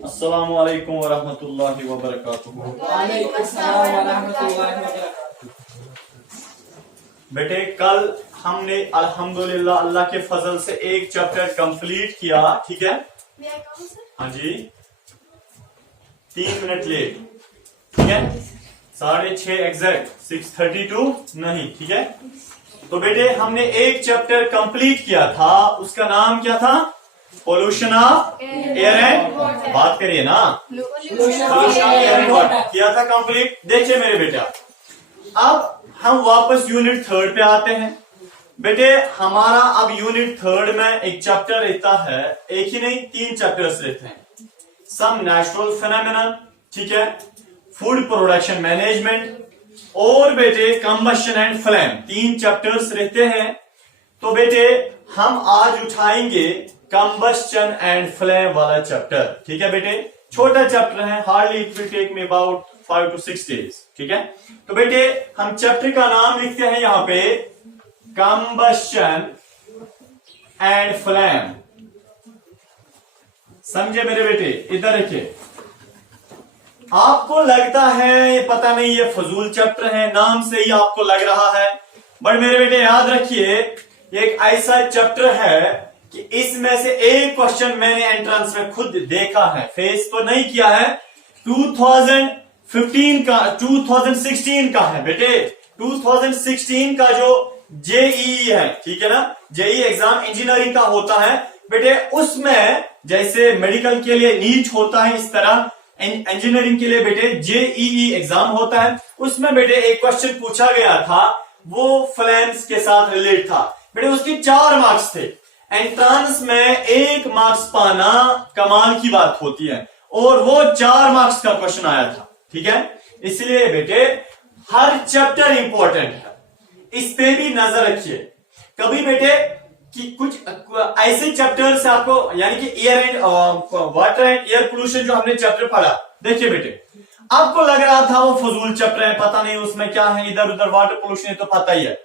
अस्सलामु अलैकुम वरहमतुल्लाहि वबरकातुहू। वालेकुम अस्सलाम वरहमतुल्लाहि वबरकातुहू। बेटे कल हमने अल्हम्दुलिल्लाह अल्लाह के फजल से एक चैप्टर कंप्लीट किया, ठीक है? हाँ जी, 3 मिनट लेट, ठीक है? 6:30 एग्जैक्ट, 6:32 नहीं, ठीक है? तो बेटे हमने एक चैप्टर कंप्लीट किया था, उसका नाम क्या था? पोल्यूशन ऑफ एयर एंड, बात करिए ना, pollution of air and water किया था कंप्लीट। देखिए मेरे बेटा, अब हम वापस यूनिट 3 पे आते हैं। बेटे हमारा अब यूनिट 3 में एक चैप्टर रहता है, एक ही नहीं 3 चैप्टर्स रहते हैं। सम नेचुरल फिनोमेना, ठीक है, फूड प्रोडक्शन मैनेजमेंट और बेटे कंबशन एंड फ्लेम, 3 चैप्टर्स रहते हैं। तो बेटे हम आज उठाएंगे कंबस्शन एंड फ्लेम वाला चैप्टर, ठीक है बेटे? छोटा चैप्टर है, hardly it will take me about 5 to 6 days, ठीक है? तो बेटे हम चैप्टर का नाम लिखते हैं यहां पे कंबस्शन एंड फ्लेम। समझे मेरे बेटे? इधर देखिए, आपको लगता है पता नहीं ये फजूल चैप्टर है, नाम से ही आपको लग रहा है, बट मेरे बेटे याद रखिए एक ऐसा चैप्टर है कि इसमें से एक क्वेश्चन मैंने एंट्रेंस में खुद देखा है, फेस तो नहीं किया है। 2015 का 2016 का है बेटे, 2016 का जो जेईई है, ठीक है ना, जेईई एग्जाम इंजीनियरिंग का होता है बेटे। उसमें जैसे मेडिकल के लिए नीट होता है, इस तरह इंजीनियरिंग के लिए बेटे जेईई एग्जाम होता है। उसमें बेटे एक क्वेश्चन पूछा गया था, वो फ्लेम्स के साथ रिलेट था बेटे। उसके 4 मार्क्स थे। एंट्रांस में 1 मार्क्स पाना कमाल की बात होती है, और वो 4 मार्क्स का क्वेश्चन आया था, ठीक है? इसलिए बेटे हर चैप्टर इंपॉर्टेंट है, इस पे भी नजर रखिए। कभी बेटे कि कुछ ऐसे चैप्टर से आपको, यानी कि air and water and air pollution जो हमने चैप्टर पढ़ा, देखिए बेटे आपको लग रहा था वो फजूल चैप्टर है, पता नहीं उसमें क्या है, इधर उधर वाटर पोल्यूशन है तो पता ही है।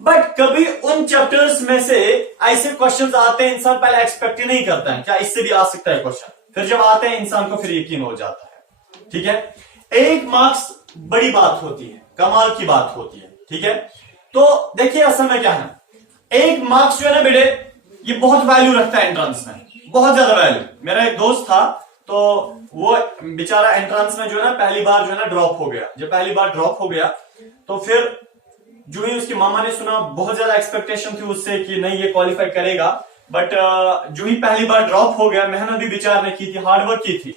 बट कभी उन चैप्टर्स में से ऐसे क्वेश्चंस आते हैं, इंसान पहले एक्सपेक्ट ही नहीं करता है क्या इससे भी आ सकता है क्वेश्चन, फिर जब आते हैं इंसान को फिर यकीन हो जाता है, ठीक है? 1 मार्क्स बड़ी बात होती है, कमाल की बात होती है, ठीक है? तो देखिए असल में क्या है, 1 मार्क्स जो है ना बेटे ये बहुत वैल्यू रखता है एंट्रेंस में, बहुत ज्यादा वैल्यू। मेरा एक दोस्त था, तो वो बेचारा एंट्रेंस में जो है ना पहली बार जो है ना ड्रॉप हो गया। जब पहली बार ड्रॉप हो गया तो फिर जो ही उसकी मामा ने सुना, बहुत ज्यादा एक्सपेक्टेशन थी उससे कि नहीं ये क्वालिफाई करेगा, बट जो ही पहली बार ड्रॉप हो गया, मेहनत भी बेचार ने की थी, हार्डवर्क की थी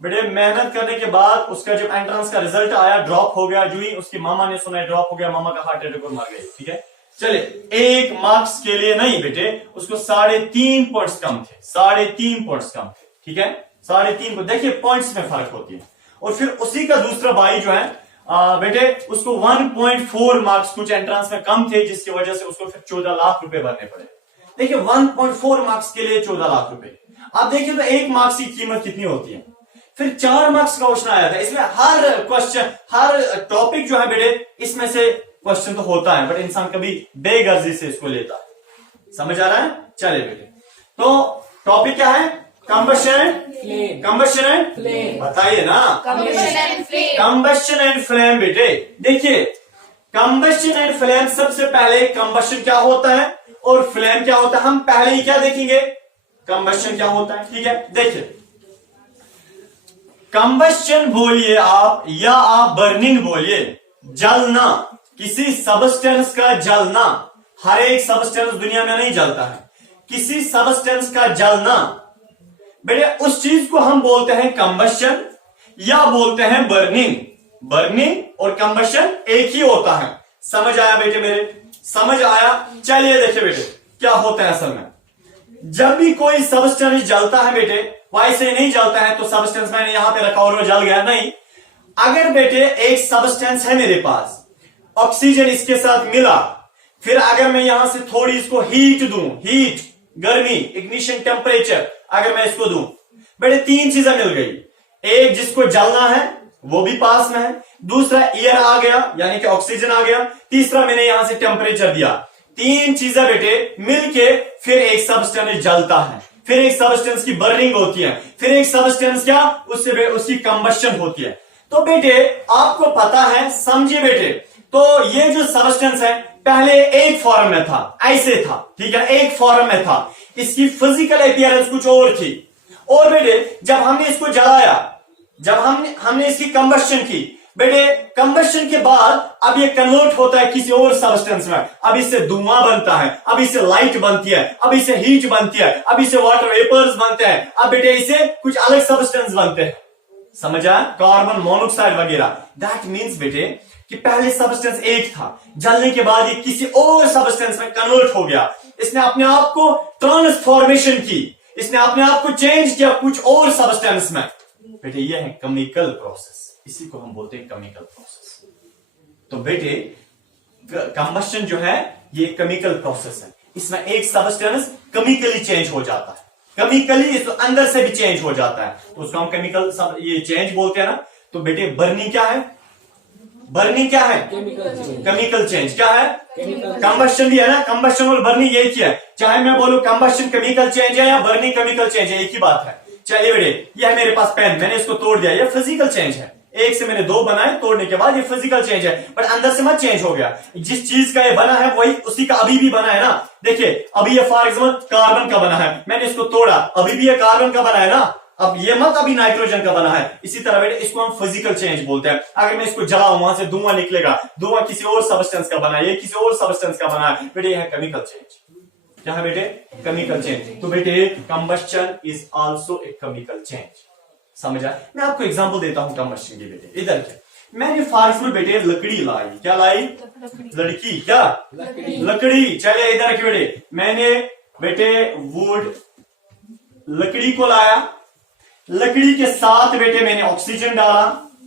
बेटे। मेहनत करने के बाद उसका जब एंट्रेंस का रिजल्ट आया, ड्रॉप हो गया, जो ही उसकी मामा ने सुना ड्रॉप हो गया, मामा का हार्ट अटैक और मर गई, ठीक है? चले 1 मार्क्स के लिए नहीं बेटे, उसको 3.5 पॉइंट्स कम थे, 3.5 पॉइंट्स कम थे, ठीक है? 3.5 को देखिए पॉइंट्स में फर्क होती है। और फिर उसी का दूसरा भाई जो है बेटे उसको 1.4 मार्क्स कुछ एंट्रेंस में कम थे, जिसकी वजह से उसको फिर 14 लाख रुपए भरने पड़े। देखिए 1.4 मार्क्स के लिए 14 लाख रुपए, आप देखिए तो 1 मार्क्स की कीमत कितनी होती है। फिर 4 मार्क्स का क्वेश्चन आया था, इसमें हर क्वेश्चन, हर टॉपिक जो है बेटे इसमें से क्वेश्चन तो होता है, बट इंसान कभी बेगर्जी से इसको लेता है। समझ आ रहा है? चले बेटे, तो टॉपिक क्या है? कंबशन एंड फ्लेम, बताइए ना। कंबशन एंड फ्लेम बेटे, देखिए कंबशन एंड फ्लेम, सबसे पहले कंबशन क्या होता है और फ्लेम क्या होता है, हम पहले ही क्या देखेंगे, कंबशन क्या होता है, ठीक है? देखिए कंबशन बोलिए आप या आप बर्निंग बोलिए, जलना, किसी सबस्टेंस का जलना। हर एक सबस्टेंस दुनिया में नहीं जलता है, किसी सबस्टेंस का जलना बेटे, उस चीज को हम बोलते हैं कंबशन या बोलते हैं बर्निंग। बर्निंग और कंबशन एक ही होता है। समझ आया बेटे मेरे? समझ आया? चलिए देखिए बेटे क्या होता है असल में, जब भी कोई सबस्टेंस जलता है बेटे, वैसे नहीं जलता है तो सबस्टेंस मैंने यहां पे रखा और वो जल गया, नहीं। अगर बेटे एक सबस्टेंस है मेरे पास, ऑक्सीजन इसके साथ मिला, फिर अगर मैं यहां से थोड़ी इसको हीट दूं, हीट गर्मी, इग्निशन टेम्परेचर अगर मैं इसको दूं बेटे, 3 चीजें मिल गई। एक जिसको जलना है वो भी पास में है, दूसरा एयर आ गया यानी कि ऑक्सीजन आ गया, तीसरा मैंने यहां से टेम्परेचर दिया। 3 चीजें बेटे मिलके फिर एक सबस्टेंस जलता है। फिर एक सब्सटेंस की बर्निंग होती है, फिर एक सब्सटेंस क्या उससे उसकी कंबशन होती है। तो बेटे आपको पता है, समझिए बेटे, तो ये जो सब्सटेंस है पहले एक फॉर्म में था, ऐसे था, ठीक है, एक फॉर्म में था, इसकी फिजिकल अपीयरेंस कुछ और थी। और बेटे जब हमने इसको जलाया, जब हमने इसकी कंबशन की, बेटे कंबशन के बाद अब ये कन्वर्ट होता है किसी और सब्सटेंस में, अब इससे धुआं बनता है, अब इससे लाइट बनती है, अब इससे हीट बनती है, अब इससे वाटर वेपर्स बनते हैं, अब बेटे इससे कुछ अलग सब्सटेंस बनते हैं, समझा, कार्बन मोनोऑक्साइड वगैरह। दैट मीन्स बेटे कि पहले सब्सटेंस एक था, जलने के बाद ये किसी और सब्सटेंस में कन्वर्ट हो गया, इसने अपने आप को ट्रांसफॉर्मेशन की, इसने अपने आप को चेंज किया कुछ और सब्सटेंस में। बेटे ये है केमिकल प्रोसेस, इसी को हम बोलते हैं केमिकल प्रोसेस। तो बेटे कंबशन जो है ये केमिकल प्रोसेस है, इसमें एक सब्सटेंस केमिकली चेंज हो जाता है, केमिकली इसको अंदर से भी चेंज हो जाता है, तो उसको हम केमिकल ये चेंज बोलते हैं ना। तो बेटे बर्निंग क्या है, बर्निंग क्या है, केमिकल चेंज क्या है, कंबशन भी है ना, कंबशन और बर्निंग एक ही है, चाहे मैं बोलूं कंबशन केमिकल चेंज है या बर्निंग केमिकल चेंज है, एक ही बात है। चलिए बेटे ये है मेरे पास पेन, मैंने इसको तोड़ दिया, ये फिजिकल चेंज है, एक से मैंने दो बनाए, तोड़ने के बाद ये फिजिकल चेंज है, बट अंदर से मत चेंज हो गया, जिस चीज का ये बना है वही उसी का अभी भी बना है ना। देखिए अभी ये फॉर एग्जाम्पल कार्बन का बना है, मैंने इसको तोड़ा, अभी भी ये कार्बन का बना है ना, अब ये मत अभी नाइट्रोजन का बना है। इसी तरह बेटे इसको हम फिजिकल चेंज बोलते हैं। अगर मैं इसको जलाऊं वहां से धुआं निकलेगा, धुआं किसी और सब्सटेंस का बना है, ये किसी और सब्सटेंस का बना है, बेटे ये है केमिकल चेंज। क्या है बेटे, केमिकल चेंज। तो बेटे combustion is also a chemical change, समझा। मैं आपको एग्जांपल देता हूं कंबशन की। बेटे इधर क्या, मैंने फॉर एग्जाम्पल बेटे लकड़ी लाई, क्या लाई, लड़की, क्या लकड़ी। चले इधर की बेटे, मैंने बेटे वुड लकड़ी को लाया, लकड़ी के साथ बेटे मैंने ऑक्सीजन डाला,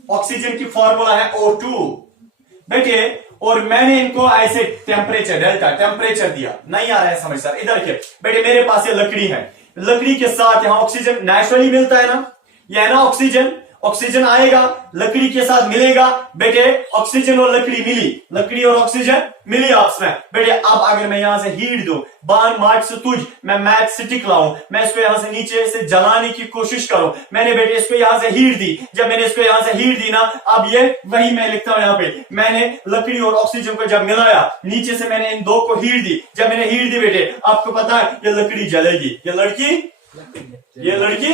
ऑक्सीजन की फॉर्मूला है O2 बेटे, और मैंने इनको ऐसे टेम्परेचर डेल्टा टेम्परेचर दिया। नहीं आ रहा है समझ सर, इधर के बेटे मेरे पास ये लकड़ी है, लकड़ी के साथ यहां ऑक्सीजन नेचुरली मिलता है ना, यह है ना ऑक्सीजन, ऑक्सीजन आएगा लकड़ी के साथ मिलेगा, बेटे ऑक्सीजन और लकड़ी मिली, लकड़ी और ऑक्सीजन मिली आपस में। बेटे अब अगर मैं यहां से हीट दूं, बान मार्च से तुझ, मैं मैच स्टिक लाऊं, मैं इसको यहां से नीचे से जलाने की कोशिश करूं, मैंने बेटे इसको यहां से हीट दी, जब मैंने इसको यहां से हीट दी ना, अब ये वही मैं लिखता हूं यहां पे, मैंने लकड़ी और ऑक्सीजन को जब मिलाया, नीचे से मैंने इन दो को हीट दी, जब मैंने हीट दी बेटे आपको पता है ये लकड़ी जलेगी, ये लड़की, ये लड़की,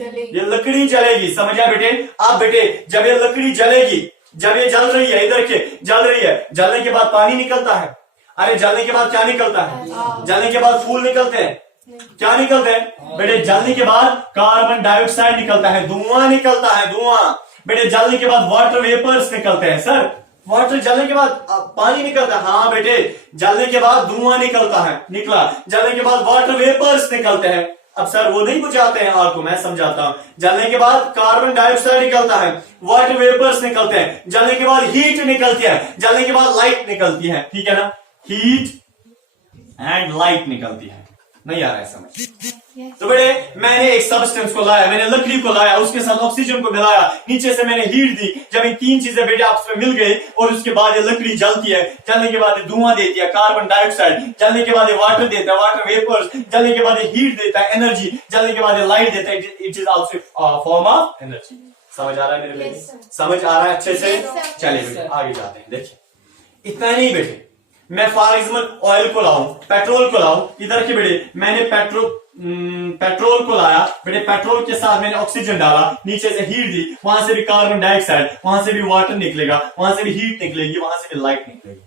ये लकड़ी जलेगी, समझा बेटे। अब बेटे जब ये लकड़ी जलेगी, जब ये जल रही है, इधर के जल रही है, जलने के बाद पानी निकलता है, अरे जलने के बाद क्या निकलता है, जलने के बाद फूल निकलते हैं, क्या निकलते हैं बेटे, जलने के बाद कार्बन डाइऑक्साइड निकलता है, धुआं निकलता है, धुआं। बेटे जलने के बाद वाटर वेपर्स निकलते हैं, सर वाटर जलने के बाद पानी निकलता है, हाँ बेटे जलने के बाद धुआं निकलता है, निकला, जलने के बाद वाटर वेपर्स निकलते हैं। अब सर वो नहीं बुझाते हैं आग को, मैं समझाता हूं। जलने के बाद कार्बन डाइऑक्साइड निकलता है, वाटर वेपर्स निकलते हैं, जलने के बाद हीट निकलती है, जलने के बाद लाइट निकलती है, ठीक है ना, हीट एंड लाइट निकलती है। नहीं आ रहा है समझ। तो बेटे मैंने एक सब्सटेंस को लाया, मैंने लकड़ी को लाया, उसके साथ ऑक्सीजन को मिलाया, नीचे से मैंने हीट दी, जब ये तीन चीजें बेटे आपस में मिल गई और उसके बाद ये लकड़ी जलती है, जलने के बाद ये धुआं देती है कार्बन डाइऑक्साइड, जलने के बाद ये वाटर देता है, वाटर वेपर्स, जलने के बाद ये हीट देता है एनर्जी, जलने के बाद ये लाइट देता है, it is also form of energy. समझ आ रहा है मेरे बेटे, समझ आ रहा है अच्छे से। चलिए बेटे आगे जाते हैं। देखिए इतना नहीं बेटे, मैं फॉर एग्जाम्पल ऑयल को लाऊं, पेट्रोल को लाऊं, इधर के बेटे मैंने पेट्रोल को लाया, बेटे पेट्रोल के साथ मैंने ऑक्सीजन डाला, नीचे से हीट दी, वहां से भी कार्बन डाइऑक्साइड, वहां से भी वाटर निकलेगा, वहां से भी हीट निकलेगी, वहां से भी लाइट निकलेगी,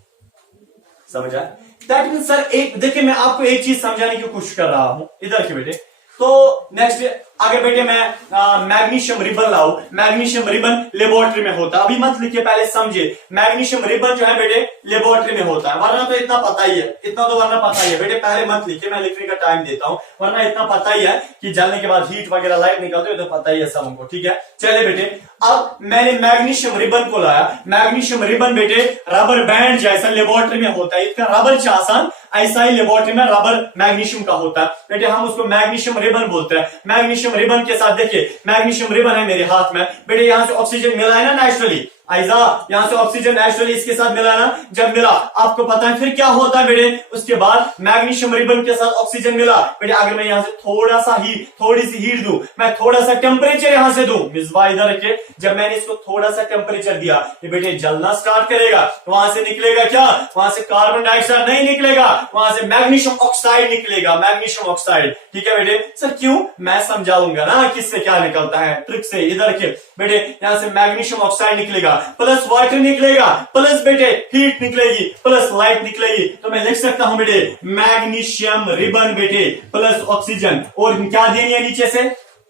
समझा। दैट मीन्स सर एक देखिए मैं आपको एक चीज समझाने की कोशिश कर रहा हूं, इधर के बेटे। तो नेक्स्ट अगर बेटे मैं मैग्नीशियम रिबन लाऊं, मैग्नीशियम रिबन लेबोरेटरी में होता है, अभी मत लिखिए पहले समझिए, मैग्नीशियम रिबन जो है बेटे लेबोरेटरी में होता है, वरना तो इतना पता ही है, इतना तो वरना पता ही है बेटे, पहले मत लिखिए, मैं लिखने का टाइम देता हूं, वरना इतना पता ही है कि जलने के बाद हीट वगैरह लाइट निकलते है, तो पता ही है सब हमको, ठीक है। चले बेटे अब मैंने मैग्नीशियम रिबन को लाया, मैग्नीशियम रिबन बेटे रबर बैंड जैसा लेबोरेटरी में होता है, इसका रबर चासान ऐसा ही लेबोरेटरी में रबर मैग्नीशियम का होता है बेटे, हम उसको मैग्नीशियम रिबन बोलते हैं। मैग्नीशियम रिबन के साथ देखिए मैग्नीशियम रिबन है मेरे हाथ में बेटे, यहां से ऑक्सीजन मिला है ना नेचुरली, आइजा यहाँ से ऑक्सीजन नेचुरली इसके साथ मिला ना, जब मिला आपको पता है फिर क्या होता है बेटे, उसके बाद मैग्नीशियम रिबन के साथ ऑक्सीजन मिला बेटे, अगर मैं यहाँ से थोड़ा सा हीट, थोड़ी सी हीट दूं, मैं थोड़ा सा टेम्परेचर यहाँ से दूं, मिसबा इधर रखे, जब मैंने इसको थोड़ा सा टेम्परेचर दिया ये बेटे जलना स्टार्ट करेगा, तो वहां से निकलेगा क्या, वहां से कार्बन डाइऑक्साइड नहीं निकलेगा, वहां से मैग्नीशियम ऑक्साइड निकलेगा, मैग्नीशियम ऑक्साइड। ठीक है बेटे, सर क्यों, मैं समझाऊंगा ना किससे क्या निकलता है, ट्रिक से। इधर रखे बेटे, यहां से मैग्नीशियम ऑक्साइड निकलेगा, प्लस वाटर निकलेगा, प्लस बेटे हीट निकलेगी, प्लस लाइट निकलेगी, तो मैं लिख सकता हूं बेटे मैग्नीशियम रिबन बेटे प्लस ऑक्सीजन, और क्या देनी है नीचे से,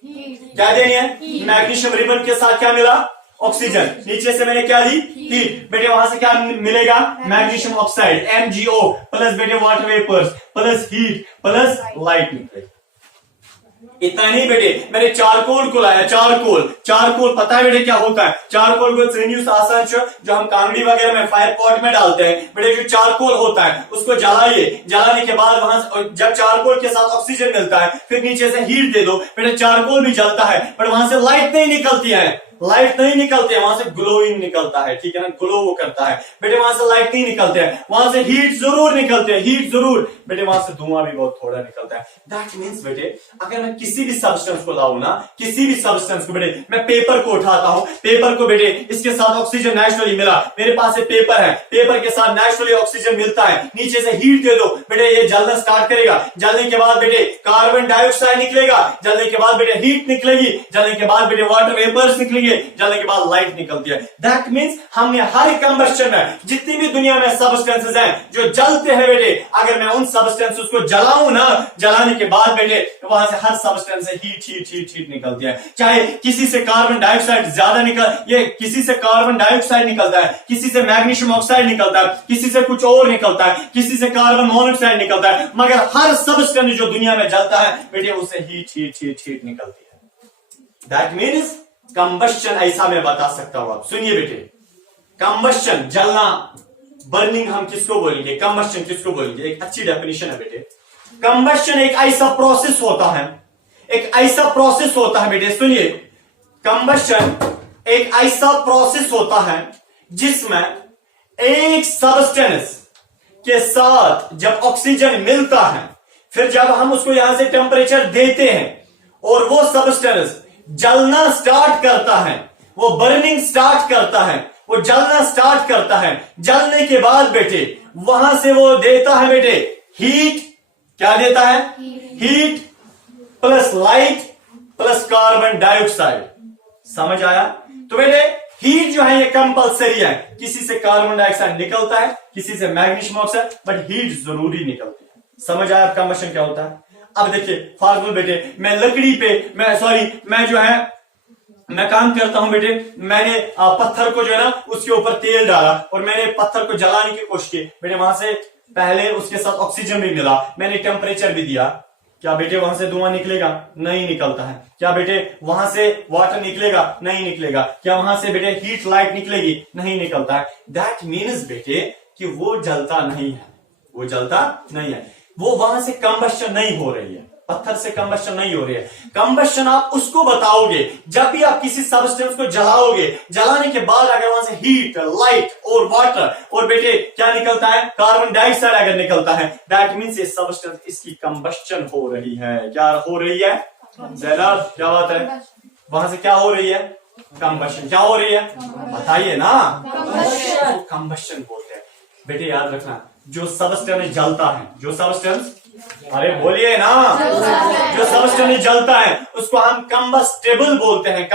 क्या देनी है, मैग्नीशियम रिबन के साथ क्या मिला, ऑक्सीजन, नीचे से मैंने क्या दी, हीट बेटे, वहां से क्या मिलेगा, मैग्नीशियम ऑक्साइड MgO प्लस बेटे water vapours plus heat plus light निकलेगी। इतना नहीं बेटे, मैंने चारकोल को लाया, चारकोल पता है बेटे क्या होता है, चारकोल को यूज आसान जो हम कांगड़ी वगैरह में फायर पॉट में डालते हैं बेटे, जो चारकोल होता है उसको जलाइए, जलाने के बाद वहां से जब चारकोल के साथ ऑक्सीजन मिलता है फिर नीचे से हीट दे दो बेटे, चारकोल भी जलता है पर वहां से लाइट नहीं निकलती है, लाइट नहीं निकलती है, वहां से ग्लोइंग निकलता है, ठीक है ना, ग्लो वो करता है बेटे, वहां से लाइट नहीं निकलते हैं, वहां से हीट जरूर निकलते हैं, हीट जरूर बेटे, वहां से धुआं भी बहुत थोड़ा निकलता है। दैट मीन्स बेटे अगर मैं किसी भी सब्सटेंस को लाऊं ना, किसी भी सब्सटेंस को बेटे, मैं पेपर को उठाता हूं, पेपर को बेटे इसके साथ ऑक्सीजन नेचुरली मिला, मेरे पास एक पेपर है, पेपर के साथ नेचुरली ऑक्सीजन मिलता है, नीचे से हीट दे दो बेटे, ये जलना स्टार्ट करेगा, जलने के बाद बेटे कार्बन डाइऑक्साइड निकलेगा, जलने के बाद बेटे हीट निकलेगी, जलने के बाद बेटे वाटर वेपर्स निकलेंगे, जलने के बाद लाइट निकलती है। दैट मीन्स हमने हर कंबस्शन में जितनी भी दुनिया में सब्सटेंसेस हैं जो जलते हैं बेटे, अगर मैं उन सब्सटेंसेस को जलाऊं ना, जलाने के बाद बेटे वहां से हर सब्सटेंस से हीट निकलती है, चाहे किसी से कार्बन डाइऑक्साइड ज्यादा ये किसी से कार्बन डाइऑक्साइड निकलता है, किसी से मैग्नीशियम ऑक्साइड निकलता है, किसी से कुछ और निकलता है, किसी से कार्बन मोनोऑक्साइड निकलता है, मगर हर सब्सटेंस जो दुनिया में जलता है बेटे उससे हीट निकलती है। दैट मीन्स कंबस्शन ऐसा मैं बता सकता हूं, आप सुनिए बेटे, कंबस्शन जलना, बर्निंग हम किसको बोलेंगे, कंबस्शन किसको बोलेंगे, एक अच्छी डेफिनेशन है बेटे, कंबस्शन एक ऐसा प्रोसेस होता है, एक ऐसा प्रोसेस होता है बेटे, सुनिए, कंबस्शन एक ऐसा प्रोसेस होता है जिसमें एक सब्सटेंस के साथ जब ऑक्सीजन मिलता है, फिर जब हम उसको यहां से टेम्परेचर देते हैं और वो सब्सटेंस जलना स्टार्ट करता है, वो बर्निंग स्टार्ट करता है, वो जलना स्टार्ट करता है, जलने के बाद बेटे वहां से वो देता है बेटे हीट, क्या देता है, heat plus light plus carbon dioxide, समझ आया। तो बेटे हीट जो है ये कंपलसरी है, किसी से कार्बन डाइऑक्साइड निकलता है, किसी से मैग्नीशियम ऑक्साइड, बट हीट जरूरी निकलती है। समझ आया अब कंबस्शन क्या होता है। अब देखिए फॉर बेटे, मैं लकड़ी पे मैं जो है मैं काम करता हूं बेटे, मैंने पत्थर को जो है ना उसके ऊपर तेल डाला और मैंने पत्थर को जलाने की कोशिश की बेटे, वहां से पहले उसके साथ ऑक्सीजन भी मिला, मैंने टेम्परेचर भी दिया, क्या बेटे वहां से धुआं निकलेगा, नहीं निकलता है, क्या बेटे वहां से वाटर निकलेगा, नहीं निकलेगा, क्या वहां से बेटे हीट लाइट निकलेगी, नहीं निकलता है। दैट मीन्स बेटे कि वो जलता नहीं है, वो जलता नहीं है, वो वहां से कंबस्शन नहीं हो रही है, पत्थर से कंबस्शन नहीं हो रही है। कंबस्शन आप उसको बताओगे जब भी आप किसी सब्सटेंस को जलाओगे, जलाने के बाद अगर वहां से हीट, लाइट और वाटर और बेटे क्या निकलता है, कार्बन डाइऑक्साइड अगर निकलता है, दैट मीन्स ये सब्सटेंस इसकी कंबस्शन हो रही है। क्या हो रही है जरा, क्या बात है, वहां से क्या हो रही है, कंबस्शन, क्या हो रही है बताइए ना, कंबस्शन बोलते हैं बेटे। याद रखना जो सबस्टेंस जलता है, जो सबस्टेंस, अरे बोलिए ना, जो सबस्टेंस जलता है उसको हम कंबस्टेबल बोलते हैं,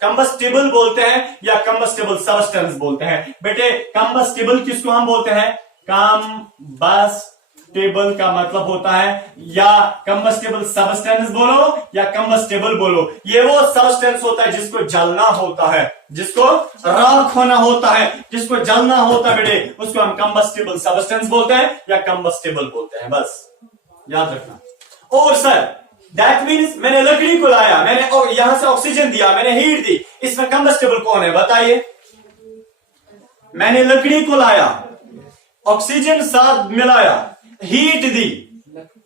कंबस्टेबल बोलते हैं या कंबस्टेबल सबस्टेंस बोलते हैं। बेटे कंबस्टेबल किसको हम बोलते हैं, कंबस्टेबल का मतलब होता है या कंबस्टेबल सबस्टेंस बोलो या कंबस्टेबल बोलो, ये वो सबस्टेंस होता है जिसको जलना होता है, जिसको राख होना होता है, जिसको जलना होता है बेटे, उसको हम कंबस्टेबल सबस्टेंस बोलते हैं या कंबस्टेबल बोलते हैं, बस याद रखना। और सर दैट मीन्स मैंने लकड़ी को लाया, मैंने यहां से ऑक्सीजन दिया, मैंने हीट दी, इसमें कंबस्टेबल कौन है बताइए। मैंने लकड़ी को लाया, ऑक्सीजन साथ मिलाया, हीट दी,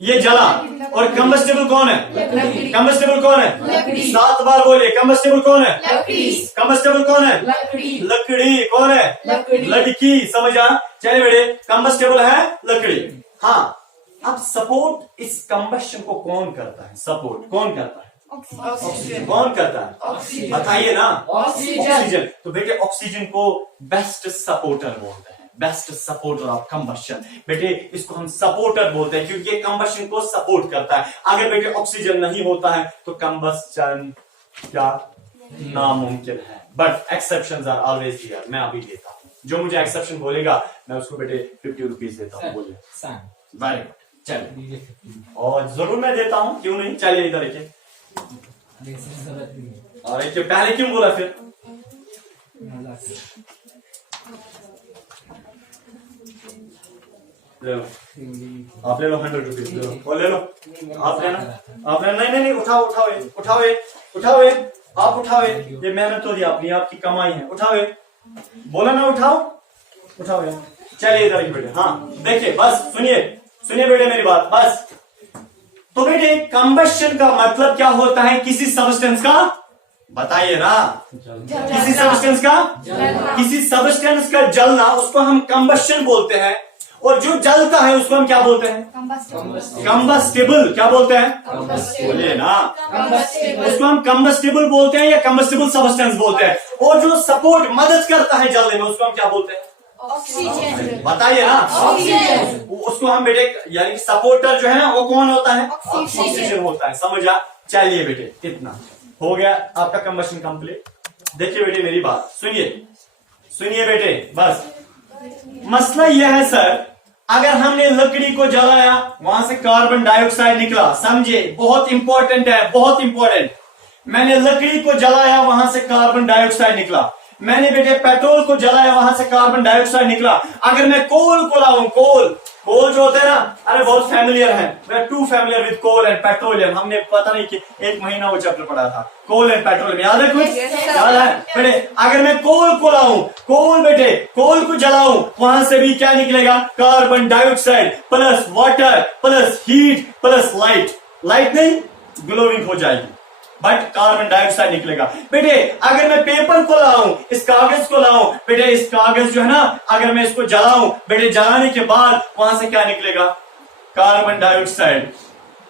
ये जला। और कंबस्टेबल कौन है? लकड़ी। कंबस्टेबल कौन है? लकड़ी। 7 बार बोलिए, कंबस्टेबल कौन है? लकड़ी। कंबस्टेबल कौन है? लकड़ी। लकड़ी। कौन है? लकड़ी। लड़की। समझा? चलिए बेटे, कंबस्टेबल है लकड़ी। हाँ, अब सपोर्ट इस कंबस्शन को कौन करता है? सपोर्ट कौन करता है? ऑक्सीजन। कौन करता है? ऑक्सीजन। बताइए ना। ऑक्सीजन। तो बेटे ऑक्सीजन को बेस्ट सपोर्टर बोलते हैं, बेस्ट सपोर्टर ऑफ कंबस्शन। बेटे इसको हम सपोर्टर बोलते हैं क्योंकि ये कंबस्शन को सपोर्ट करता है। अगर बेटे ऑक्सीजन नहीं होता है तो कंबस्शन क्या नामुमकिन है। But exceptions are always here. मैं अभी देता हूं, जो मुझे एक्सेप्शन बोलेगा मैं उसको बेटे 50 रुपीज देता हूँ। बोलिए। Very good. चलिए, और जरूर मैं देता हूँ, क्यों नहीं। चलिए इधर देखिए। और एक पहले क्यों बोला फिर? ले लो, आप ले लो 100 रुपीज। ले लो, और ले लो, आप लेना। आप लेना। नहीं नहीं नहीं, उठाओ उठाओ ये, उठाओ ये, उठाओ ये, आप उठाओ ये मेहनत हो रही है अपनी, आपकी कमाई है। उठाओ ये, बोला ना उठाओ, उठाओ ये। चलिए इधर बेटे। हाँ देखिए, बस सुनिए, सुनिए बेटे मेरी बात, बस। तो बेटे कंबस्शन का मतलब क्या होता है? किसी सब्सटेंस का, बताइए ना, किसी सब्सटेंस का, किसी सब्सटेंस का जलना, उसको हम कंबस्शन बोलते हैं। और जो जलता है उसको हम क्या बोलते हैं? कंबस्टेबल। क्या बोलते हैं? बोलिए ना। उसको हम कंबस्टेबल बोलते हैं या कंबस्टेबल सब्सटेंस बोलते हैं। और जो सपोर्ट मदद करता है जलने में उसको हम क्या बोलते हैं? ऑक्सीजन। बताइए ना। ऑक्सीजन। उसको हम बेटे, यानी कि सपोर्टर जो है ना वो कौन होता है? ऑक्सीजन। ऑक्सीजन होता है। समझा? चलिए बेटे, इतना हो गया आपका कंबस्शन कंप्लीट। देखिए बेटे मेरी बात सुनिए, सुनिए बेटे, बस मसला यह है सर, अगर हमने लकड़ी को जलाया वहां से कार्बन डाइऑक्साइड निकला, समझे? बहुत इंपॉर्टेंट है, बहुत इंपॉर्टेंट। मैंने लकड़ी को जलाया वहां से कार्बन डाइऑक्साइड निकला। मैंने बेटे पेट्रोल को जलाया वहां से कार्बन डाइऑक्साइड निकला। अगर मैं कोल को लाऊं, कोल जो होते हैं ना, अरे बहुत फैमिलियर है, way too familiar with coal and petroleum. हमने पता नहीं कि 1 महीना वो चैप्टर पढ़ा था, कोल एंड पेट्रोलियम। याद है कुछ? याद है बेटे? अगर मैं कोल को लाऊं, कोल बेटे, कोल को जलाऊं, वहां से भी क्या निकलेगा? Carbon dioxide plus water plus heat plus light. Light नहीं, ग्लोइंग हो जाएगी, बट कार्बन डाइऑक्साइड निकलेगा। बेटे अगर मैं पेपर को लाऊं, इस कागज को लाऊं, बेटे इस कागज जो है ना, अगर मैं इसको जलाऊं, बेटे जलाने के बाद वहां से क्या निकलेगा? कार्बन डाइऑक्साइड,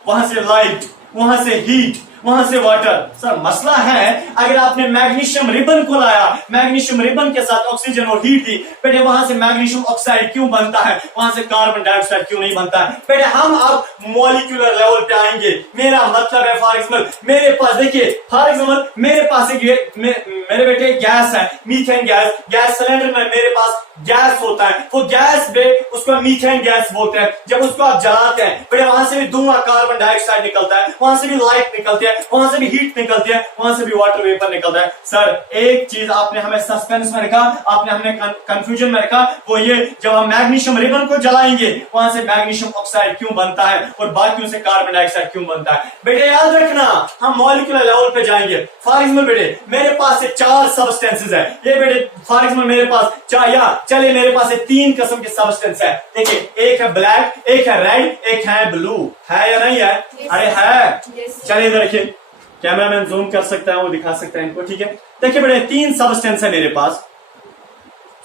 वहां से लाइट, वहां से हीट, वहां से वाटर। सर मसला है, अगर आपने मैग्नीशियम रिबन को लाया, मैग्नीशियम रिबन के साथ ऑक्सीजन और हीट दी, बेटे वहां से मैग्नीशियम ऑक्साइड क्यों बनता है? वहां से कार्बन डाइऑक्साइड क्यों नहीं बनता है? बेटे हम अब मॉलिक्यूलर लेवल पे आएंगे। मेरा मतलब है, फॉर एग्जाम्पल मेरे पास, देखिए फॉर एग्जाम्पल मेरे पास एक मेरे बेटे गैस है, मीथेन गैस। गैस सिलेंडर में मेरे पास गैस होता है, वो गैस बे उसको मीथेन गैस बोलते हैं। जब उसको आप जलाते हैं बेटे वहां से भी धुआं कार्बन डाइऑक्साइड निकलता है, वहां से भी लाइट निकलती है, वहां से भी हीट निकलती है, वहां से भी वाटर वेपर निकलता है। सर एक चीज आपने हमें सस्पेंस में रखा, आपने हमें कंफ्यूजन में रखा, वो ये जब हम मैग्नीशियम रिबन को जलाएंगे वहां से मैग्नीशियम ऑक्साइड क्यों बनता है और बाकियों से कार्बन डाइऑक्साइड क्यों बनता है? बेटे याद रखना, हम मॉलिक्यूलर लेवल पे जाएंगे। फॉर एग्जाम्पल बेटे मेरे पास से 4 सब्सटेंसेस है। ये बेटे फॉर एग्जाम्पल मेरे पास 4, या चलिए मेरे पास 3 किस्म के सब्सटेंस है। देखिए एक है ब्लैक, एक है रेड, एक है ब्लू। है या नहीं है? अरे है। चलिए इधर देखिए, कैमरामैन जूम कर सकता है, वो दिखा सकता है इनको, ठीक है? देखिए बेटे 3 सब्सटेंस है मेरे पास।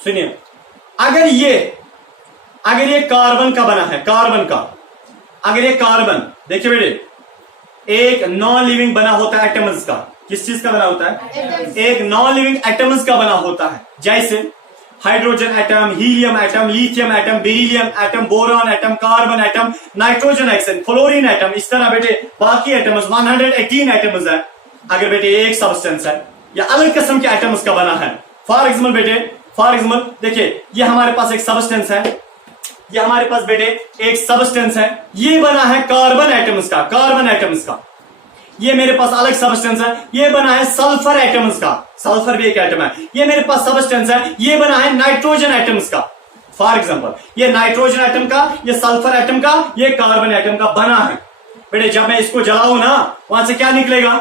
सुनिए, अगर ये कार्बन का बना है, कार्बन का, अगर ये कार्बन, देखिए बेटे एक नॉन लिविंग बना होता है एटम्स का। किस चीज का बना होता है? एक नॉन लिविंग एटम्स का बना होता है, जैसे hydrogen atom, helium atom, lithium atom, beryllium atom, boron atom, carbon atom, nitrogen atom, fluorine atom. इस तरह बेटे बाकी एटम्स 118 एटम्स है। अगर बेटे एक सब्सटेंस है या अलग किस्म के एटम्स का बना है, फॉर एग्जाम्पल बेटे, फॉर एग्जाम्पल देखिए ये हमारे पास एक सब्सटेंस है, ये हमारे पास बेटे एक सब्सटेंस है, ये बना है कार्बन एटम्स का, कार्बन एटम्स का। ये मेरे पास अलग सब्सटेंस है, ये बना है सल्फर एटम्स का, सल्फर भी एक एटम है। ये मेरे पास सब्सटेंस है, ये बना है नाइट्रोजन एटम्स का। फॉर एग्जांपल ये नाइट्रोजन एटम का, ये सल्फर एटम का, ये कार्बन एटम का बना है। बेटे जब मैं इसको जलाऊं ना वहां से क्या निकलेगा?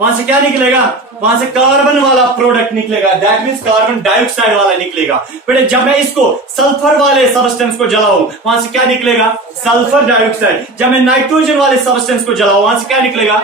वहां से क्या निकलेगा, वहां से कार्बन वाला प्रोडक्ट निकलेगा, दैट मीन्स कार्बन डाइऑक्साइड वाला निकलेगा। बेटे जब मैं इसको सल्फर वाले सब्सटेंस को जलाऊं वहां से क्या निकलेगा, सल्फर डाइऑक्साइड। जब मैं नाइट्रोजन वाले सब्सटेंस को जलाऊं वहां से क्या निकलेगा,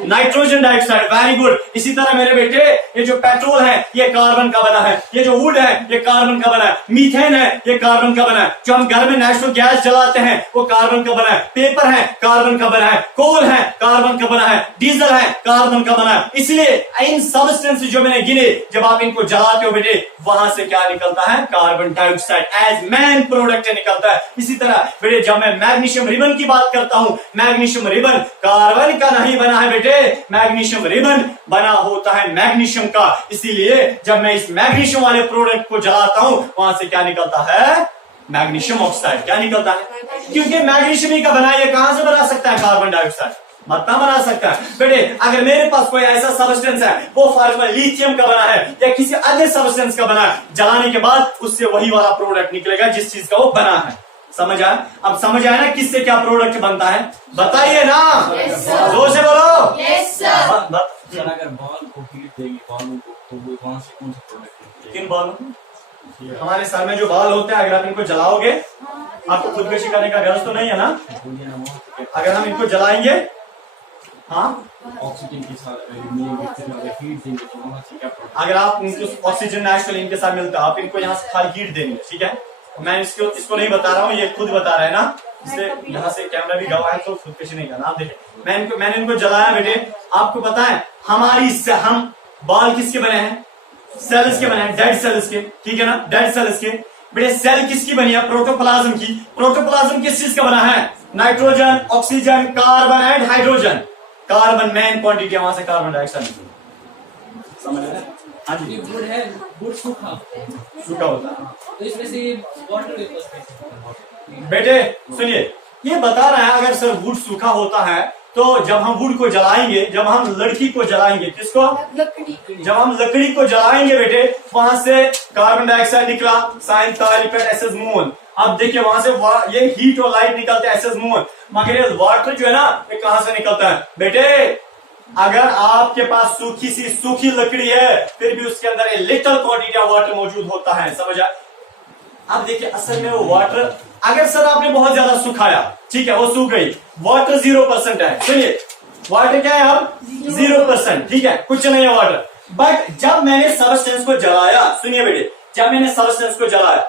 नाइट्रोजन डाइऑक्साइड। Very good. इसी तरह मेरे बेटे ये जो पेट्रोल है ये कार्बन का बना है, ये जो वुड है ये कार्बन का बना है, मीथेन है ये कार्बन का बना है, जो हम घर में नेचुरल गैस जलाते हैं वो कार्बन का बना है, पेपर है कार्बन का बना है, कोल है कार्बन का बना है, डीजल है कार्बन का बना है। इसलिए इन सब्सटेंस जो मैंने गिने जब आप इनको जलाते हो बेटे वहां से क्या निकलता है, carbon dioxide as main product निकलता है। इसी तरह बेटे जब मैं मैग्नीशियम रिबन की बात करता हूं, मैग्नीशियम रिबन कार्बन का नहीं बना है बेटे, मैग्नीशियम रिबन बना होता है मैग्नीशियम का। इसीलिए जब मैं इस मैग्नीशियम वाले प्रोडक्ट को जलाता हूं वहां से क्या निकलता है, मैग्नीशियम ऑक्साइड। क्या निकलता है, क्योंकि मैग्नीशियम ही का बना है, ये कहां से बना सकता है कार्बन डाइऑक्साइड, मत ना बना सकता है। बेटे अगर मेरे पास कोई ऐसा सब्सटेंस है वो फॉर एग्जांपल लिथियम का बना है या किसी अन्य सब्सटेंस का बना है, जलाने के बाद उससे वही वाला प्रोडक्ट निकलेगा जिस चीज का वो बना है। समझ आया, अब समझ आया ना किससे क्या प्रोडक्ट बनता है, बताइए ना, जोर से बोलो। Yes, sir. सर अगर बॉल को हीट देंगे बालों को तो वो वहां से कौन सा प्रोडक्ट निकलेगा? किन बालों, हमारे सर में जो बाल होते हैं अगर आप इनको जलाओगे आपको खुदकुशी करने का गर्ज तो नहीं है ना, बोलिए ना, वहाँ से अगर हम इनको जलाएंगे, हाँ ऑक्सीजन के साथ अगर मिलेंगे फिर अगर हीट देंगे तो वहां से क्या प्रोडक्ट? अगर आप इनको ऑक्सीजन नेचुरल इनके साथ मिलता है आप इनको यहाँ से खाली हीट देंगे, ठीक है। मैं इसको नहीं बता रहा हूँ, ये खुद बता रहा है ना, इसलिए यहाँ से कैमरा भी गवाह है तो खुदकुशी नहीं करना। आप देखिए मैंने इनको जलाया बेटे, आपको पता है हम बाल किसके बने हैं, सेल्स के बने हैं, डेड सेल्स के, ठीक है ना, डेड सेल्स के। बेटे सेल किसकी बनी है, प्रोटोप्लाज्म की। प्रोटोप्लाज्म किस चीज का बना है, nitrogen, oxygen, carbon and hydrogen. Carbon main quantity है, वहां से कार्बन डाइऑक्साइड समझ रहे हैं। हाँ जी, वुड है, वुड सूखा होता है। तो इसमें से वाटर वेपर बेटे सुनिए, ये बता रहा है अगर सर वुड सूखा होता है तो जब हम वुड को जलाएंगे, जब हम लड़की को जलाएंगे, किसको, लकड़ी. जब हम लकड़ी को जलाएंगे बेटे वहां से कार्बन डाइऑक्साइड निकला, साइन एसएस मून। अब देखिए वहां से ये हीट और लाइट निकलते हैं एसएस मून, मगर ये वाटर जो है ना ये कहां से निकलता है बेटे, अगर आपके पास सूखी लकड़ी है फिर भी उसके अंदर लिटिल क्वांटिटी ऑफ वाटर मौजूद होता है, समझ आया। अब देखिए असल में वो वाटर, अगर सर आपने बहुत ज्यादा सुखाया, ठीक है वो सूख गई, वाटर 0% है। सुनिए वाटर क्या है, अब 0%, ठीक है कुछ नहीं है वाटर। बट जब मैंने सबस्टेंस को जलाया, सुनिए बेटे, जब मैंने सबस्टेंस को जलाया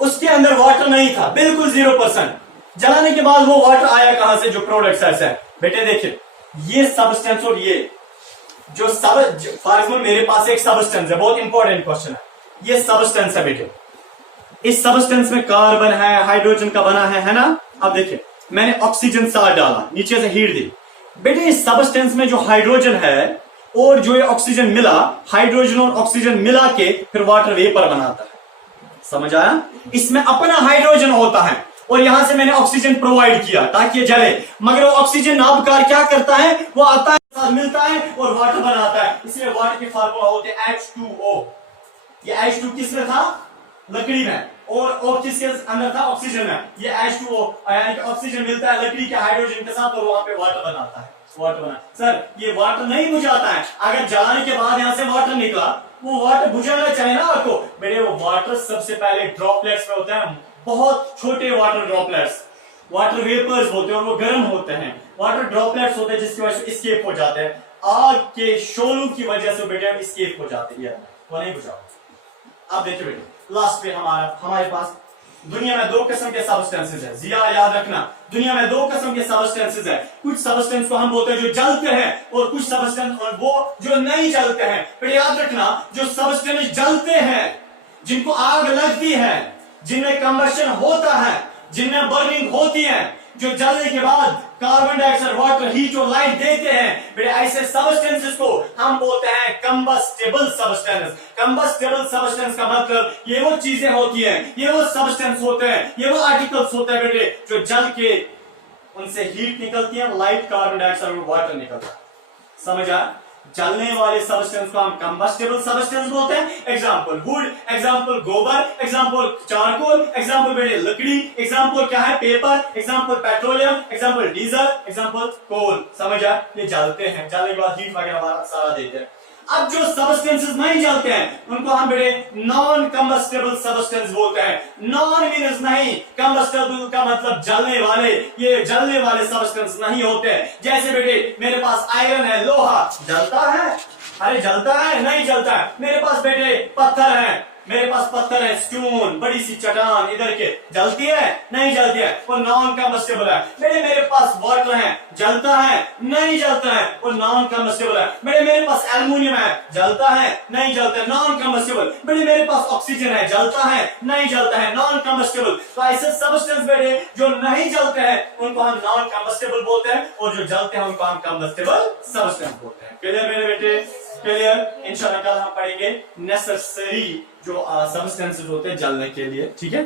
उसके अंदर वाटर नहीं था, बिल्कुल 0%। जलाने के बाद वो वाटर आया कहां से, जो प्रोडक्ट है बेटे। देखिए ये सबस्टेंस और ये जो फॉर एग्जाम्पल मेरे पास एक सबस्टेंस है, बहुत इंपॉर्टेंट क्वेश्चन है, ये सबस्टेंस है बेटे, इस सबस्टेंस में कार्बन है, हाइड्रोजन का बना है ना। अब देखिए मैंने ऑक्सीजन साथ डाला, नीचे से हीट दी बेटे, इस सबस्टेंस में जो हाइड्रोजन है और जो ये ऑक्सीजन मिला, हाइड्रोजन और ऑक्सीजन मिला के फिर वाटर वेपर बनाता है, समझ आया। इसमें अपना हाइड्रोजन होता है और यहां से मैंने ऑक्सीजन प्रोवाइड किया ताकि ये जले, मगर वो ऑक्सीजन नाभकार क्या करता है, वो आता है साथ मिलता है और वाटर बनाता है। इसलिए वाटर के फार्मूला होते हैं H2O। ये H2 किसमें था, लकड़ी में, और किसके अंदर था, ऑक्सीजन में। ये H2O यानी कि ऑक्सीजन मिलता है लकड़ी के हाइड्रोजन के साथ और वहां पे वाटर बनाता है, वाटर बना। सर ये वाटर नहीं बुझाता है, अगर जलाने के बाद यहां से वाटर निकला, वो वाटर बुझाना चाहिए ना आपको बेटे। वो वाटर सबसे पहले ड्रॉपलेट्स में होते हैं, बहुत छोटे वाटर ड्रॉपलेट्स, वाटर वेपर्स होते हैं और वो गर्म होते हैं, वाटर ड्रॉपलेट्स होते हैं जिसकी वजह से स्केप हो जाते हैं, आग के शोलों की वजह से बेटे हम स्केप हो जाते हैं, वो नहीं बुझाओ। अब देखिए बेटे लास्ट पे हमारे पास दुनिया में 2 किस्म के सबस्टेंसेस है, जिया याद रखना, दुनिया में 2 किस्म के सबस्टेंसेस है। कुछ सबस्टेंस को हम बोलते हैं जो जलते हैं और कुछ सबस्टेंस वो जो नहीं जलते हैं। फिर याद रखना जो सबस्टेंस जलते हैं, जिनको आग लगती है, जिनमें कंबशन होता है, जिनमें बर्निंग होती है, जो जलने के बाद कार्बन डाइऑक्साइड, वाटर, हीट और लाइट देते हैं, फिर ऐसे सबस्टेंसेस को हम बोलते हैं कंबस्टेबल सबस्टेंस। कंबस्टेबल सबस्टेंस का मतलब ये वो चीजें होती हैं, ये वो सबस्टेंस होते हैं, ये वो आर्टिकल्स होते हैं बेटे जो जल के उनसे हीट निकलती है, लाइट, कार्बन डाइऑक्साइड और वाटर निकलता है, समझ आया। जलने वाले सब्सटेंस को हम कंबस्टेबल सब्सटेंस बोलते हैं। एग्जाम्पल वुड, एग्जाम्पल गोबर, एग्जाम्पल चारकोल, एग्जाम्पल बेटे लकड़ी, एग्जाम्पल क्या है paper, example petroleum, example diesel, example coal. समझ आया? ये जलते हैं, जलने के बाद हीट वगैरह सारा देते हैं। अब जो सब्सटेंसेस नहीं जलते हैं उनको हम बेटे नॉन कंबस्टेबल सब्सटेंस बोलते हैं। नॉन मीन्स नहीं, कंबस्टेबल का मतलब जलने वाले, ये जलने वाले सब्सटेंस नहीं होते हैं। जैसे बेटे मेरे पास आयरन है, लोहा जलता है, अरे जलता है नहीं जलता है। मेरे पास बेटे पत्थर है, मेरे पास पत्थर है, स्टोन, बड़ी सी चट्टान इधर के, जलती है नहीं जलती है, वो नॉन कंबस्टेबल है। मेरे पास वाटर है, जलता है नहीं जलता है, वो नॉन कंबस्टेबल है। मेरे पास एल्युमिनियम है, जलता है नहीं जलता है, नॉन कंबस्टेबल। मेरे पास ऑक्सीजन है, जलता है नहीं जलता है, नॉन कंबस्टेबल। तो ऐसे सब्सटेंस बेटे जो नहीं जलते हैं उनको हम नॉन कंबस्टेबल बोलते हैं, और जो जलते हैं उनको हम कंबस्टेबल सब्सटेंस बोलते हैं। क्लियर मेरे बेटे? क्लियर? इंशाल्लाह कल हम पढ़ेंगे नेसेसरी जो सब्सटेंसेस होते हैं जलने के लिए। ठीक है।